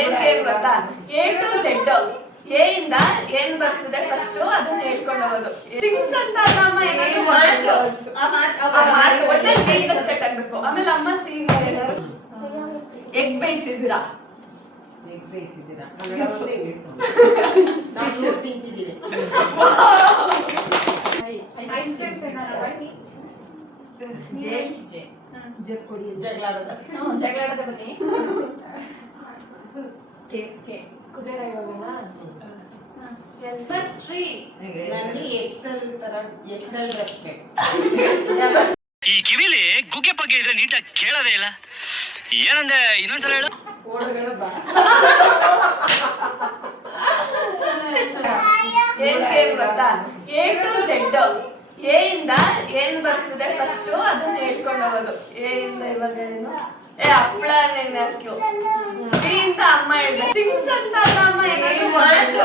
ಏನ್ ಗೊತ್ತಾ? A to Z. A ಇಂದ ಏನ್ ಬರ್ತದೆ ಫಸ್ಟ್ ಅದನ್ನ ಹೇಳ್ಕೊಂಡು ಹೋಗೋದು. ಥಿಂಗ್ಸ್ ಅಂತ ಅಮ್ಮ ಏನಾದ್ರು ವರ್ಡ್ಸ್ ಒಳ್ಳೆ ಸಿ ಇಂದ ಸ್ಟಾರ್ಟ್ ಆಗ್ಬೇಕು. ಆಮೇಲೆ ಅಮ್ಮ ಸಿ ಇಂದ ಏನಾದ್ರು ಎಗ್ ಬೇಯಿಸಿದಿರಾ? ಎಗ್ ಬೇಯಿಸಿದಿರಾ? ಕನ್ನಡ ಒಂದೇ ಇಂಗ್ಲಿಷ್ ನಾವು ತಿಂತಿದ್ದೀವಿ. ಜಗಳಾಡದ ಬನ್ನಿ. ಕುದುರೆ ನನಗೆ ಎಕ್ಸೆಲ್ ಡ್ರೆಸ್ ಬೇಕು. ಈ ಕಿವಿಲಿ ಗುಗ್ಗೆ ಪಗ್ಗೆ ಇದ್ರೆ ನೀಟಾಗಿ ಕೇಳೋದೇ ಇಲ್ಲ. ಏನಂದೆ ಇನ್ನೊಂದ್ಸಲ ಹೇಳು. ಏನ್ ಗೊತ್ತಾ? A to Z. ಎ ಇಂದ ಏನ್ ಬರ್ತದೆ ಫಸ್ಟ್ ಅದನ್ನ ಹೇಳ್ಕೊಂಡು ಹೋಗೋದು. ಎ ಇಂದ ಇವಾಗ ಏನು? ಹಪ್ಪಳ ನೆನಕ್ಕು. ಬಿ ಇಂದ ಅಮ್ಮ ಹೇಳಿದೆ ಥಿಂಗ್ಸ್ ಅಂತ ಅಮ್ಮ ಏನಾದ್ರು ವರ್ಡ್ಸ್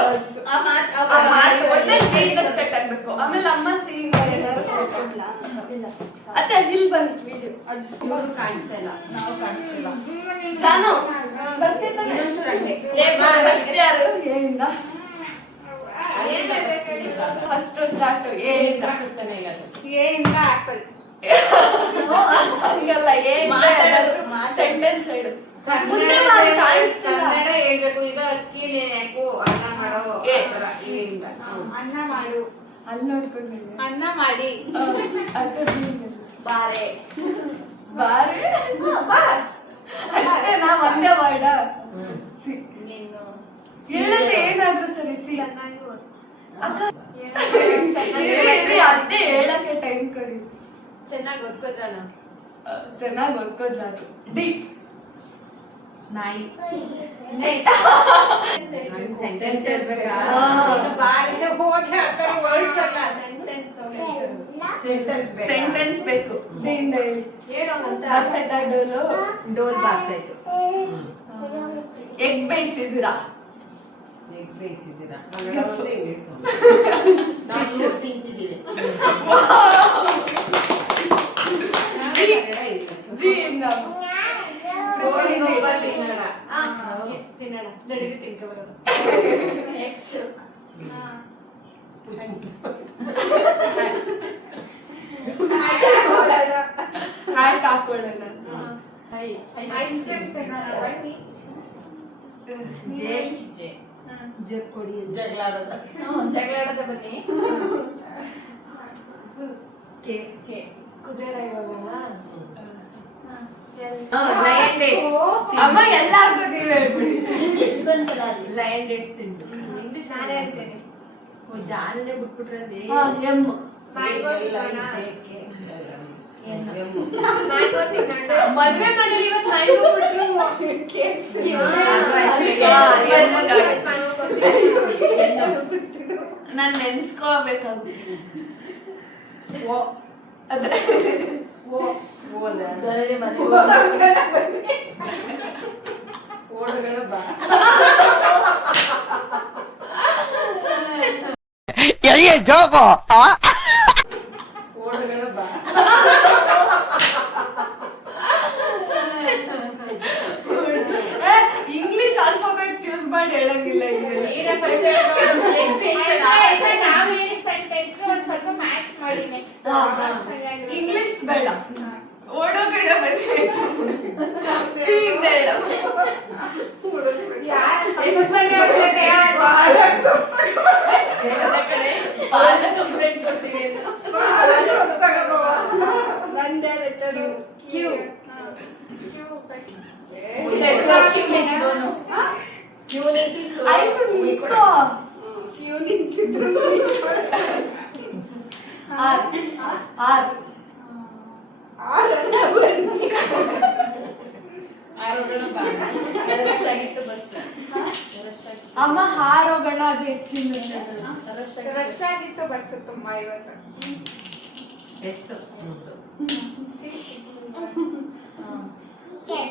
ಒಳ್ಳೆ ಸಿ ಇಂದ ಸ್ಟಾರ್ಟ್ ಆಗ್ಬೇಕು. ಆಮೇಲೆ ಅಮ್ಮ ಸಿ ಇಂದ ಏನಾದ್ರು ಅತ್ತೆ ಇಲ್ಲಿ ಬನ್ನಿ. ವಿಡಿಯೋ ಅದು ಕಾಣಿಸ್ತಾ ಇಲ್ಲ, ನಾವು ಕಾಣಿಸ್ತಿಲ್ಲ. ಜಾನು ಫಸ್ಟ್ ಯಾರು? ಎ ಇಂದ ಫಸ್ಟ್ ಸ್ಟಾರ್ಟ್. ಎ ಇಂದ ಆಪಲ್. ಹಂಗಲ್ಲ, ಸೆಂಟೆನ್ಸ್ ಹೇಳು. ಕನ್ನಡ ಹೇಳ್ಬೇಕು. ಈಗ ಅಕ್ಕಿ ನೆನೆಯಾಕು, ಅನ್ನ ಮಾಡೋ. ಅನ್ನ ಮಾಡು. ಅಲ್ಲಿ ನೋಡ್ಕೊಂಡು ಅನ್ನ ಮಾಡಿ. ಬಾರೆ ಬಾರೆ ಅಷ್ಟೇ. ನಾ ಒಂದೇ ವರ್ಡ ಹೇಳದೆ ಏನಾದ್ರೂ ಸರಿ. ಸಿ ಅಕ್ಕ ಅದೇ ಹೇಳಕ್ಕೆ ಟೈಮ್ ಕೊಡಿ. ಚೆನ್ನಾಗಿ ಓದ್ಕೋ ಜಾನು. ಚೆನ್ನಾಗಿ ಓದ್ಕೋ ಜಾನು. ಡಿ ನಾಯಿ. ಸೆಂಟೆನ್ಸ್ ಬೇಕು. ಡೋರ್ ಬಾಸ್ ಆಯ್ತು. ಎಗ್ ಬೇಯಿಸಿದಿರಾ? ಎಗ್ ಬೇಯಿಸಿದಿರಾ? ಕನ್ನಡ ಒಂದೇ ಇಂಗ್ಲಿಷ್ ನಾವು ತಿಂತಿದ್ದೀವಿ. ಜಿ ಇಂದ ತಿನ್ನಡ ನಡಿಗೆ ತಿನ್ಕ ಬರೋದು. ಹ್ಯಾಟ್ ಹಾಕೊಳ್ಳೋಣ. ಜಗಳಾಡದ ಬನ್ನಿ. ಕುದುರೆ ಅಮ್ಮ ಎಲ್ಲಾರ್ದು ನೀವು ಹೇಳ್ಬಿಡಿ. ಇಂಗ್ಲಿಷ್ ಬಂತಲ್ಲ, ಲಯನ್ ಡೇಟ್ಸ್ ತಿಂದು ಇಂಗ್ಲಿಷ್ ನಾನೇ ಹೇಳ್ತೇನೆ. ಜಾಲನೆ ಬಿಟ್ಬಿಟ್ರೆ ಎಮ್. ಮದ್ವೆ ಮನೇಲಿ ಇವತ್ತು ಮ್ಯಾಂಗೋ ಕೊಟ್ರು. ನಾನು ನೆನ್ಸ್ಕೋಬೇಕಾಗುತ್ತೆ. ಜೋಕೋ ಇಂಗ್ಲಿಷ್ ಆಲ್ಫಾಬೆಟ್ಸ್ ಯೂಸ್ ಮಾಡಿ ಹೇಳಂಗಿಲ್ಲ. ಇಂಗ್ಲಿಷ್ ಬೇಡ, ಓಡೋಗಡ ಮದುವೆ ಅಮ್ಮ ಹಾರೋಗಣ. ಅದು ಹೆಚ್ಚಿನ ರಶ್ ಆಗಿತ್ತು ಬಸ್ ತುಂಬಾ ಇವತ್ತು.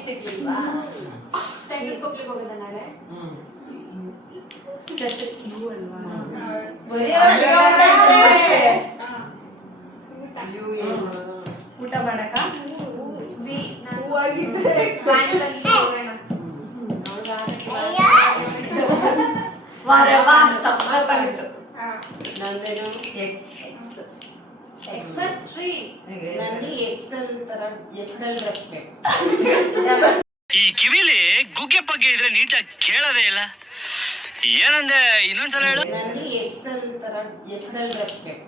ಸಿಗ್ಲಿಲ್ವಾ? ತೆಂಗಿನಕೊಪ್ಲಿಗೆ ಹೋಗೋದ ನಾಳೆ. ಊಟ ಮಾಡಕ ವಾರೆ ವಾ ಸಖತ್ತಾಗಿತ್ತು. ನಂದೇನು ಎಕ್ಸ್‌ಪ್ರೆಸ್ ಟ್ರೀ. ನನಗೆ ಎಕ್ಸೆಲ್ ತರ ಎಕ್ಸೆಲ್ ಡ್ರೆಸ್ ಬೇಕು. ಈ ಕಿವಿಲಿ ಗುಗ್ಗೆ ಪಗ್ಗೆ ಇದ್ರೆ ನೀಟಾಗಿ ಕೇಳೋದೇ ಇಲ್ಲ. ಏನಂದೆ ಇನ್ನೊಂದ್ಸಲ ಹೇಳು. ನನಗೆ ಎಕ್ಸೆಲ್ ತರ ಎಕ್ಸೆಲ್ ಡ್ರೆಸ್ ಬೇಕು.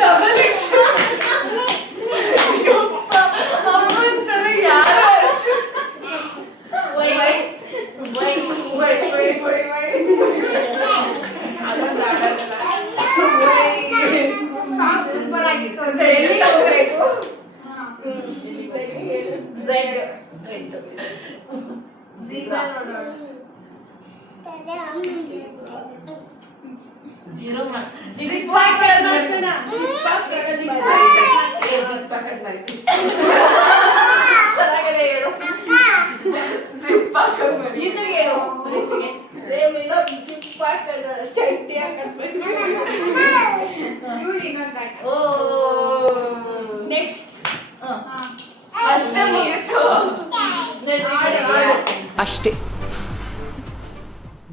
Double excel. ಅಮ್ಮನ್ ತರ ಯಾರು ಅದೊಂದು ಆಡೋದಲ್ಲ. ಸೂಪರ್ ಆಗಿತ್ತು. ಎಲ್ಲಿಗೆ ಹೋಗ್ಬೇಕು? ಝೆಡ್. ಝೀಬ್ರಾ. Zero marks. ಜಿಗ್ ಪಾಕ್ ಮಾಡ್ಸೋಣ. ಚೆನ್ನಾಗಿದೆ ಹೇಳು. ಜಿಗ್ ಪಾಕ್ ಇದು ಹೇಳು. ಓ ನೆಕ್ಸ್ಟ್ ಅಷ್ಟೇ ಮುಗಿತು. ಅಷ್ಟೇ.